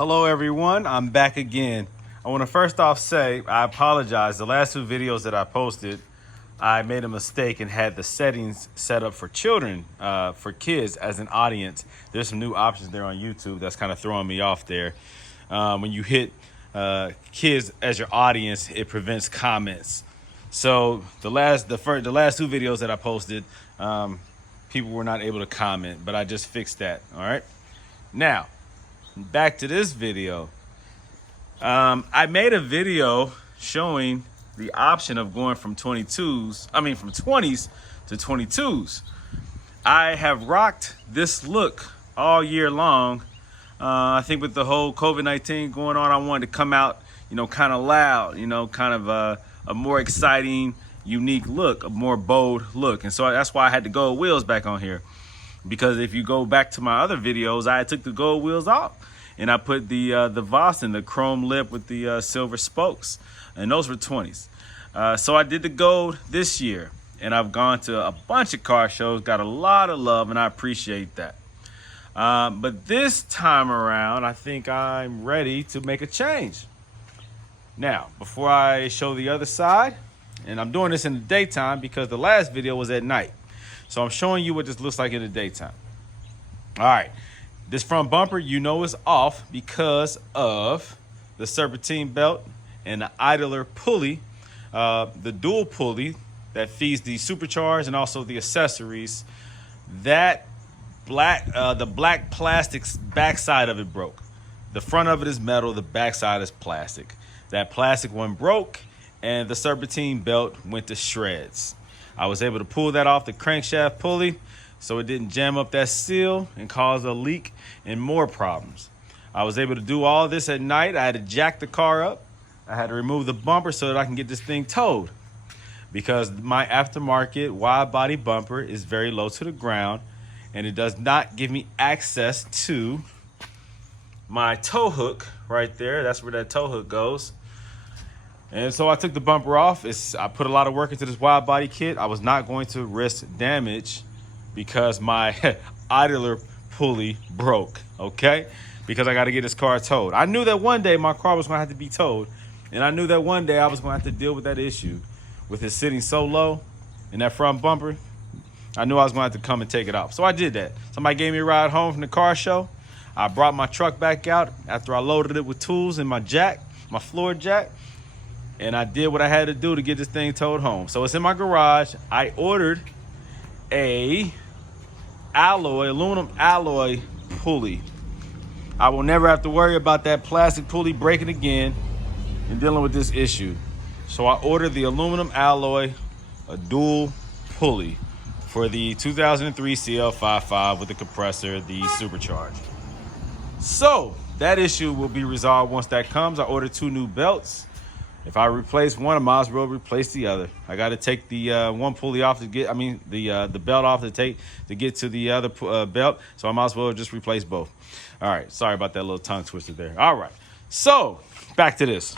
Hello everyone, I'm back again. I want to first off say I apologize. The last two videos that I posted, I made a mistake and had the settings set up for children, for kids as an audience. There's some new options there on YouTube that's kind of throwing me off there. When you hit kids as your audience, it prevents comments. So the last two videos that I posted, people were not able to comment, but I just fixed that. All right. Now, back to this video. I made a video showing the option of going from 20s to 22s. I have rocked this look all year long. I think with the whole COVID-19 going on, I wanted to come out, kind of loud, kind of a more exciting, unique look, a more bold look. And so that's why I had the gold wheels back on here. Because if you go back to my other videos, I took the gold wheels off and I put the Voss in the chrome lip with the silver spokes, and those were 20s. So I did the gold this year, and I've gone to a bunch of car shows, got a lot of love, and I appreciate that. But this time around, I think I'm ready to make a change. Now, before I show the other side, and I'm doing this in the daytime because the last video was at night. So I'm showing you what this looks like in the daytime. All right, this front bumper, is off because of the serpentine belt and the idler pulley, the dual pulley that feeds the supercharged and also the accessories. That the black plastic's backside of it broke. The front of it is metal, the backside is plastic. That plastic one broke and the serpentine belt went to shreds. I was able to pull that off the crankshaft pulley so it didn't jam up that seal and cause a leak and more problems. I was able to do all this at night. I had to jack the car up. I had to remove the bumper so that I can get this thing towed, because my aftermarket wide body bumper is very low to the ground and it does not give me access to my tow hook right there. That's where that tow hook goes. And so I took the bumper off. I put a lot of work into this wide body kit. I was not going to risk damage because my idler pulley broke, okay? Because I got to get this car towed. I knew that one day my car was going to have to be towed, and I knew that one day I was going to have to deal with that issue with it sitting so low in that front bumper. I knew I was going to have to come and take it off. So I did that. Somebody gave me a ride home from the car show. I brought my truck back out after I loaded it with tools and my jack, my floor jack. And I did what I had to do to get this thing towed home. So it's in my garage. I ordered a aluminum alloy pulley. I will never have to worry about that plastic pulley breaking again and dealing with this issue. So I ordered the aluminum alloy, a dual pulley for the 2003 CL55 with the compressor, the supercharged. So that issue will be resolved once that comes. I ordered 2 new belts. If I replace one, I might as well replace the other. I got to take the one pulley off to get, the belt off to get to the other belt. So I might as well just replace both. All right. Sorry about that little tongue twister there. All right. So back to this.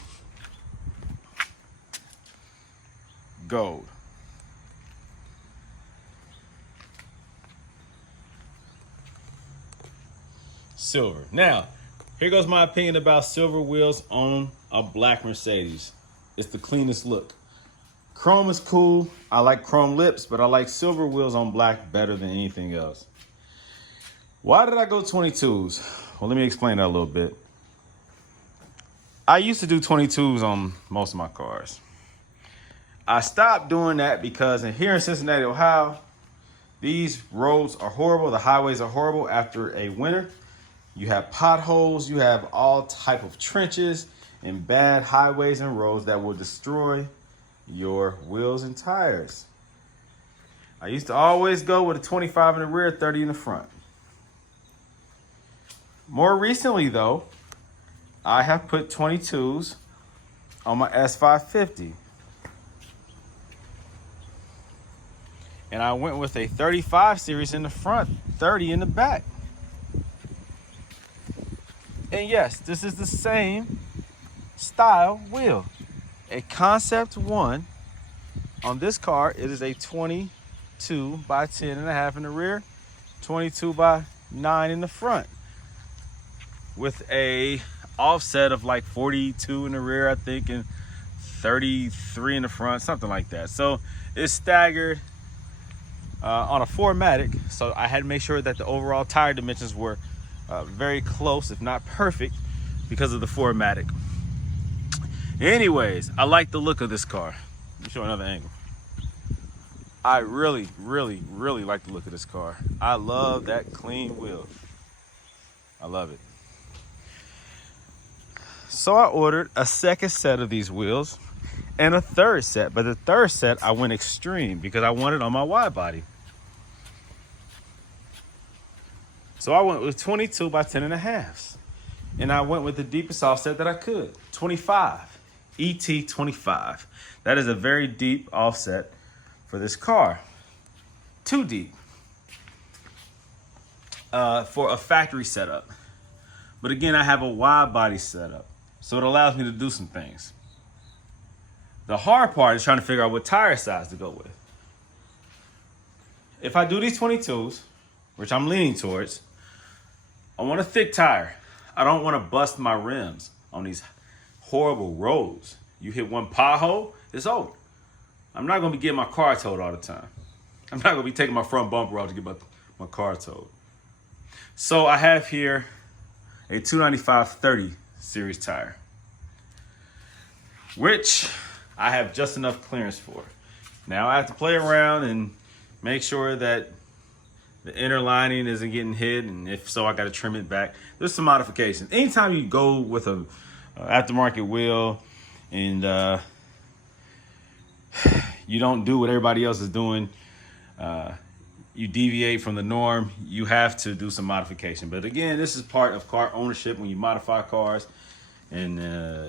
Gold. Silver. Now, here goes my opinion about silver wheels on a black Mercedes. It's the cleanest look. Chrome is cool. I like chrome lips, but I like silver wheels on black better than anything else. Why did I go 22s? Well, let me explain that a little bit. I used to do 22s on most of my cars. I stopped doing that because here in Cincinnati, Ohio, these roads are horrible. The highways are horrible after a winter. You have potholes, you have all type of trenches and bad highways and roads that will destroy your wheels and tires. I used to always go with a 25 in the rear, 30 in the front. More recently though, I have put 22s on my S550. And I went with a 35 series in the front, 30 in the back. And yes, this is the same style wheel. A Concept 1 on this car. It is a 22 by 10 and a half in the rear, 22 by 9 in the front. with a offset of like 42 in the rear, I think, and 33 in the front, something like that. So it's staggered on a 4MATIC, so I had to make sure that the overall tire dimensions were very close, if not perfect, because of the 4MATIC. Anyways, I like the look of this car. Let me show another angle. I really like the look of this car. I love that clean wheel. I love it. So I ordered a second set of these wheels and a third set, but the third set I went extreme because I wanted on my wide body. So I went with 22 by 10.5s, and I went with the deepest offset that I could, 25, ET 25. That is a very deep offset for this car. Too deep for a factory setup. But again, I have a wide body setup, so it allows me to do some things. The hard part is trying to figure out what tire size to go with. If I do these 22s, which I'm leaning towards, I want a thick tire. I don't want to bust my rims on these horrible roads. You hit one pothole, it's over. I'm not going to be getting my car towed all the time. I'm not going to be taking my front bumper off to get my car towed. So I have here a 295/30 series tire, which I have just enough clearance for. Now I have to play around and make sure that the inner lining isn't getting hit, and if so, I got to trim it back. There's some modifications. Anytime you go with a aftermarket wheel and you don't do what everybody else is doing, you deviate from the norm, you have to do some modification. But again, this is part of car ownership when you modify cars, and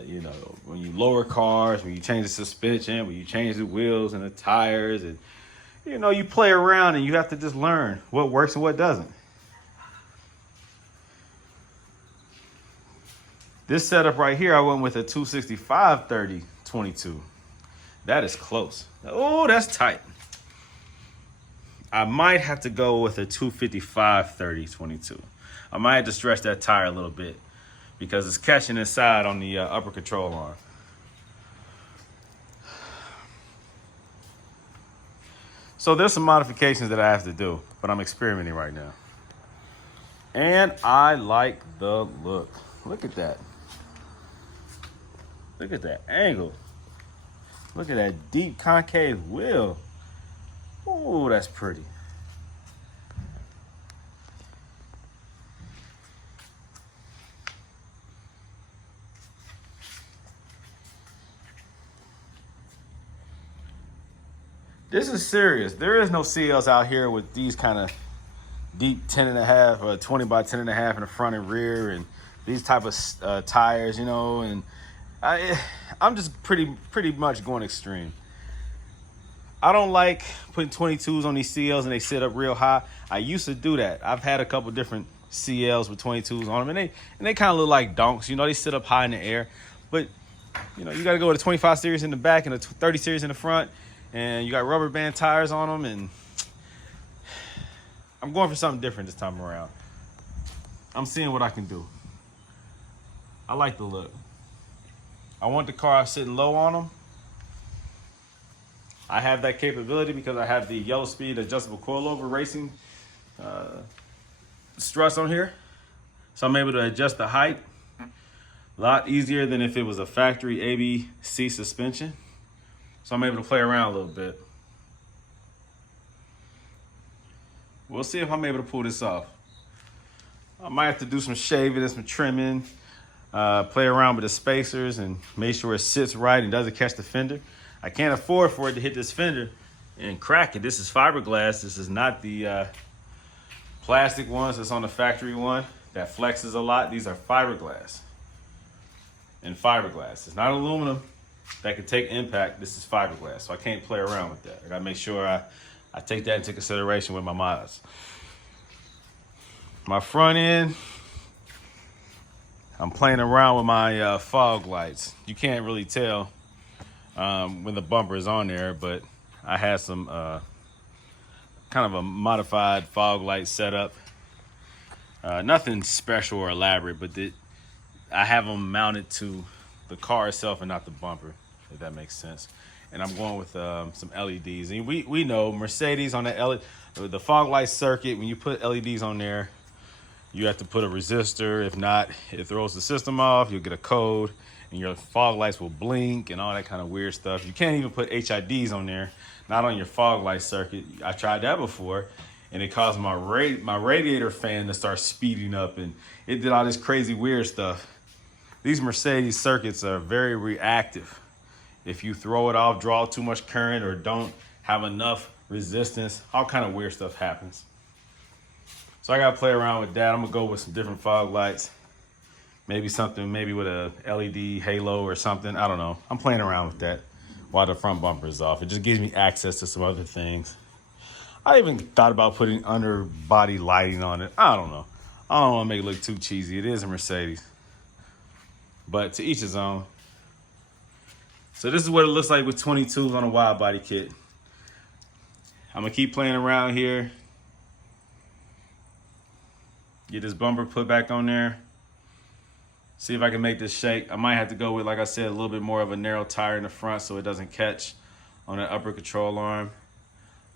you know, when you lower cars, when you change the suspension, when you change the wheels and the tires, and you know, you play around and you have to just learn what works and what doesn't. This setup right here, I went with a 265/30/22. That is close. Oh, that's tight. I might have to go with a 255/30/22. I might have to stretch that tire a little bit because it's catching inside on the upper control arm. So there's some modifications that I have to do, but I'm experimenting right now. And I like the look. Look at that. Look at that angle. Look at that deep concave wheel. Ooh, that's pretty. This is serious. There is no CLs out here with these kind of deep 10.5 or 20 by 10.5 in the front and rear, and these type of tires, you know. And I'm just pretty much going extreme. I don't like putting 22s on these CLs and they sit up real high. I used to do that. I've had a couple different CLs with 22s on them, and they kind of look like donks. You know, they sit up high in the air. But you know, you got to go with a 25 series in the back and a 30 series in the front, and you got rubber band tires on them. And I'm going for something different this time around. I'm seeing what I can do. I like the look. I want the car sitting low on them. I have that capability because I have the yellow speed adjustable coilover racing struts on here. So I'm able to adjust the height a lot easier than if it was a factory ABC suspension. So I'm able to play around a little bit. We'll see if I'm able to pull this off. I might have to do some shaving and some trimming, play around with the spacers and make sure it sits right and doesn't catch the fender. I can't afford for it to hit this fender and crack it. This is fiberglass. This is not the plastic ones that's on the factory one that flexes a lot. These are fiberglass. And fiberglass. It's not aluminum that can take impact. This is fiberglass. So I can't play around with that. I gotta make sure I take that into consideration with my mods. My front end, I'm playing around with my fog lights. You can't really tell when the bumper is on there, but I had some kind of a modified fog light setup. Nothing special or elaborate, but I have them mounted to the car itself and not the bumper, if that makes sense. And I'm going with some LEDs. And we know Mercedes on the fog light circuit, when you put LEDs on there, you have to put a resistor. If not, it throws the system off. You'll get a code, and your fog lights will blink and all that kind of weird stuff. You can't even put HIDs on there, not on your fog light circuit. I tried that before, and it caused my radiator fan to start speeding up, and it did all this crazy weird stuff. These Mercedes circuits are very reactive. If you throw it off, draw too much current, or don't have enough resistance, all kind of weird stuff happens. So I gotta play around with that. I'm gonna go with some different fog lights. Maybe with a LED halo or something. I don't know. I'm playing around with that while the front bumper is off. It just gives me access to some other things. I even thought about putting underbody lighting on it. I don't know. I don't want to make it look too cheesy. It is a Mercedes. But to each his own. So this is what it looks like with 22s on a wide body kit. I'm going to keep playing around here. Get this bumper put back on there. See if I can make this shake. I might have to go with, like I said, a little bit more of a narrow tire in the front so it doesn't catch on that upper control arm.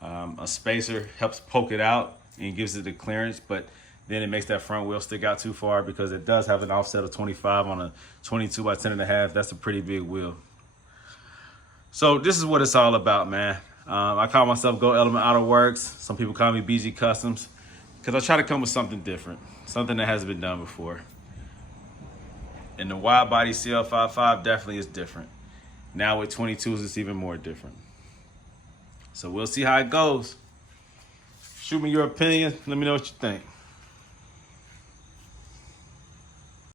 A spacer helps poke it out and gives it the clearance, but then it makes that front wheel stick out too far because it does have an offset of 25 on a 22 by 10.5. That's a pretty big wheel. So this is what it's all about, man. I call myself Go Element Autoworks. Some people call me BG Customs because I try to come with something different, something that hasn't been done before. And the wide body CL55 definitely is different. Now with 22s, it's even more different. So we'll see how it goes. Shoot me your opinion. Let me know what you think.